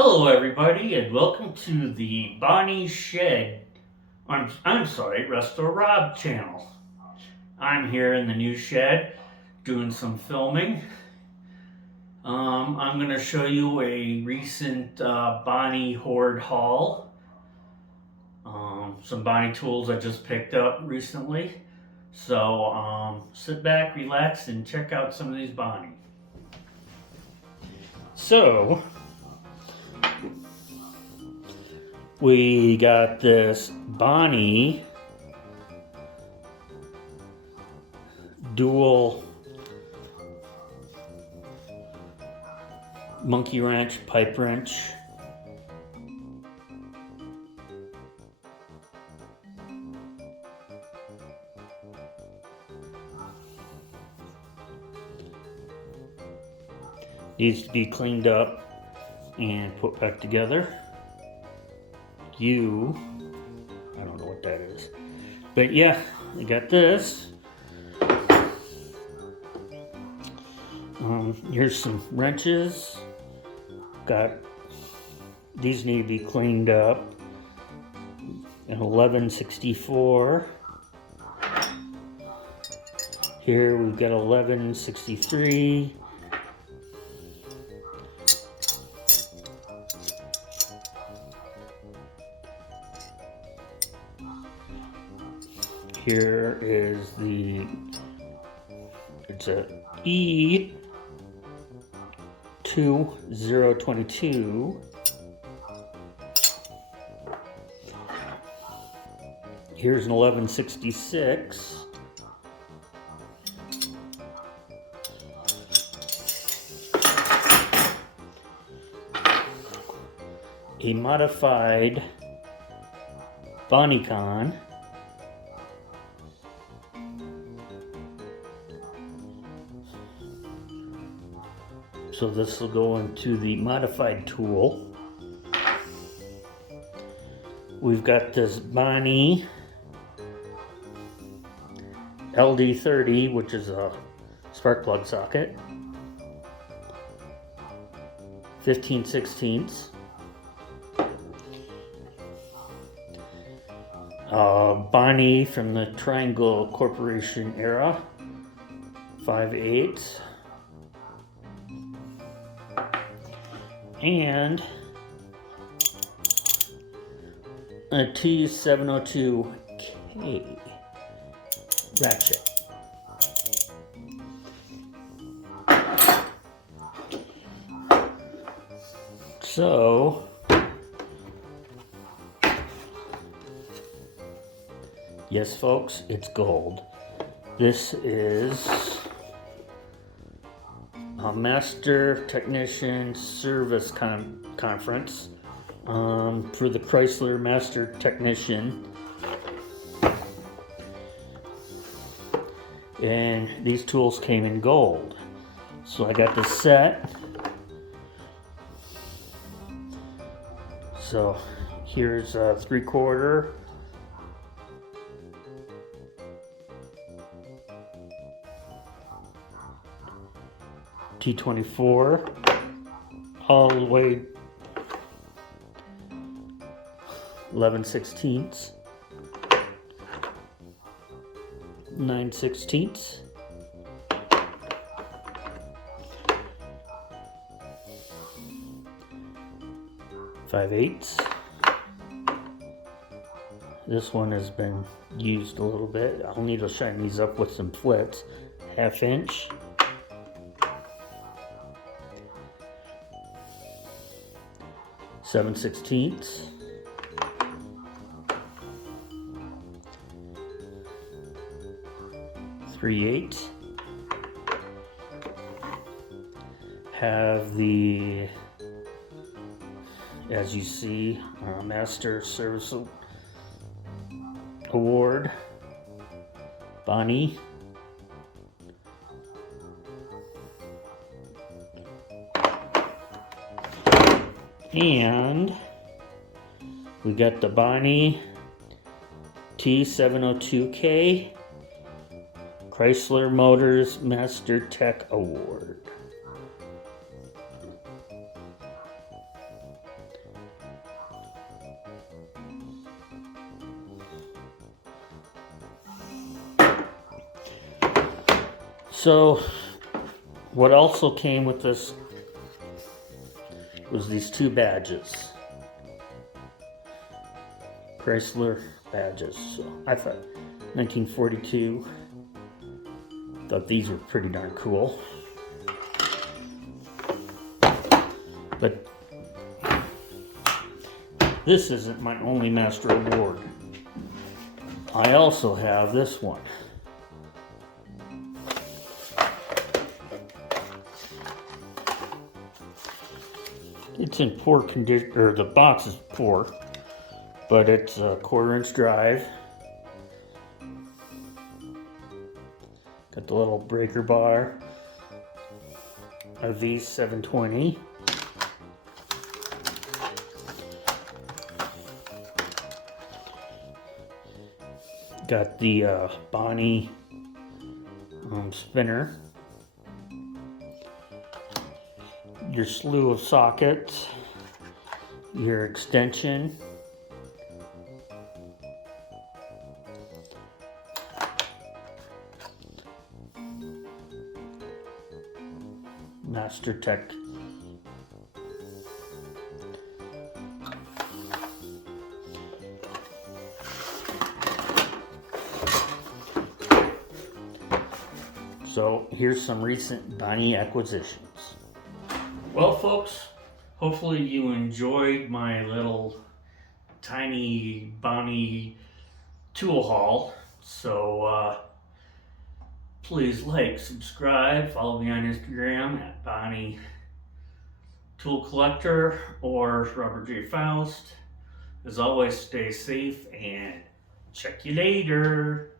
Hello, everybody, and welcome to the Bonney Resto-Rob channel. I'm here in the new shed doing some filming. I'm going to show you a recent Bonney Horde haul. Some Bonney tools I just picked up recently. So sit back, relax, and check out some of these Bonney. So, we got this Bonney dual monkey wrench, pipe wrench. Needs to be cleaned up and put back together. I don't know what that is. But yeah, I got this. Here's some wrenches. These need to be cleaned up. An 1164. Here we've got 1163. Here is it's a E2022. Here's an 1166. A modified Bonney Con. So this will go into the modified tool. We've got this Bonney LD30, which is a spark plug socket. 15/16. Bonney from the Triangle Corporation era. 5/8. And a T702K ratchet. So, yes folks, it's gold. This is a Master Technician Service Conference for the Chrysler Master Technician. And these tools came in gold. So I got the set. So here's a 3/4. T24 all the way 11/16, 9/16, 5/8. This one has been used a little bit. I'll need to shine these up with some flits. 1/2 inch. 7/16. 3/8. Have the, as you see, Master Service Award, Bonney. And we got the Bonney T702K Chrysler Motors Master Tech Award. So what also came with this was these two badges. Chrysler badges. So I thought 1942. Thought these were pretty darn cool. But this isn't my only Master Award. I also have this one. It's in poor condition, or the box is poor, but it's a 1/4-inch drive. Got the little breaker bar, a V720. Got the Bonney spinner. Your slew of sockets. Your extension. Master Tech. So here's some recent Bonney acquisitions. Well, folks, hopefully you enjoyed my little tiny Bonney tool haul. So please like, subscribe, follow me on Instagram at Bonney Tool Collector or Robert J. Faust. As always, stay safe and check you later.